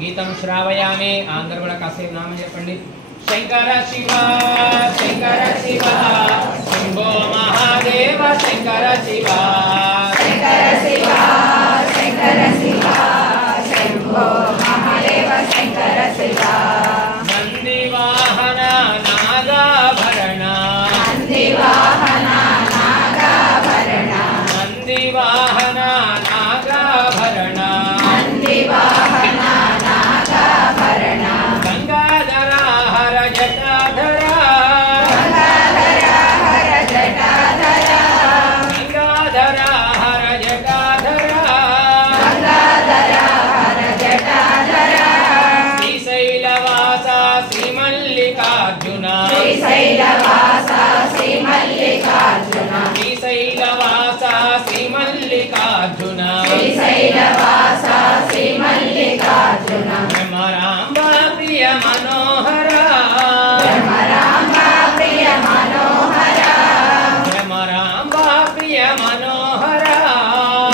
गीतं श्रावयामि आंध्र కూడా కాసేపు నామం చెప్పండి శంకర శివ శంకర శివ శంభో మహాదేవ శంకర శివ శంకర శివ శంకర శివ శంభో మహాదేవ శంకర శివ నంది వాహన నాగాభరణ నంది వాహన నాగాభరణ నంది వాహన నాగాభరణ నంది వాహన నాగాభరణ గంగాధర హర జటాధర గంగాధర హర జటాధర గంగాధర హర జటాధర గంగాధర హర జటాధర శ్రీశైలవాస శ్రీమల్లికార్జున శ్రీశైలవాస శ్రీమల్లికార్జున శ్రీశైలవాస శ్రీమల్లికార్జున శ్రీశైలవాస శ్రీమల్లికార్జున భ్రమరాంబ ప్రియ మనోహర భ్రమరాంబ ప్రియ మనోహర భ్రమరాంబ ప్రియ మనోహర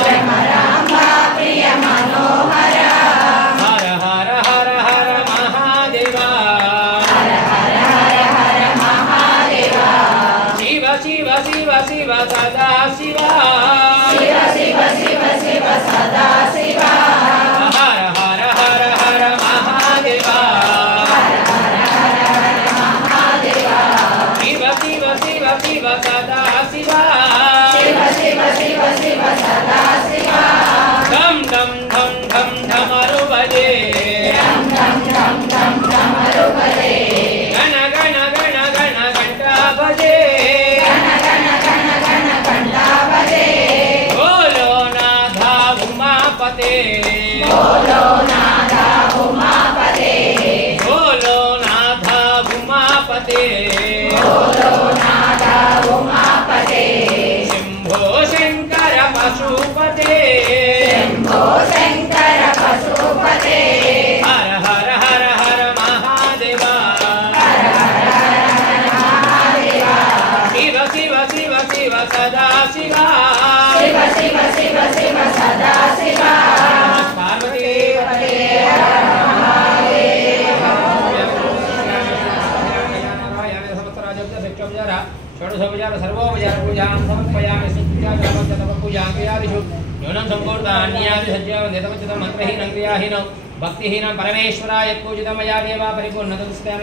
భ్రమరాంబ ప్రియ మనోహర హర హర హర హర మహాదేవ హర హర హర హర మహాదేవ శివ శివ శివ శివ సదా శివ శివ శివ శివ శివ సదా శివ హర హర హర హర మహాదేవ హర హర హర హర మహాదేవ శివ శివ శివ శివ సదా శివ శివ శివ శివ శివ సదా శివ ధం ధం ధం ధం ధమరు భజే ధం ధం ధం ధం ధమరు భజే గణ గణ గణ గణ ఘంటా భజే గణ గణ గణ గణ ఘంటా భజే బోలో నాథ ఉమాపతే బోలో నాద ఉమాపతే బోలో నాథ ఉమాపతే బోలో నాద ఉమాపతే శంభో శంకర పశుపతే శంభో శంకర పశుపతే హర హర హర హర మహాదేవ హర హర హర హర మహాదేవ శివ శివ శివ శివ సదా శివ శివ శివ శివ శివ సదా శివ పార్వతీ षोडशोपचार सर्वोपचार पूजां समर्पयामि पूजां क्रियादिषु न्यूनं सम्पूर्णान्यादि सज्जावन्दितमच्युतं मन्त्रहीनं क्रियाहीनं भक्तिहीनं परमेश्वराय पूजितं मया देवा परिपूर्णतमस्ते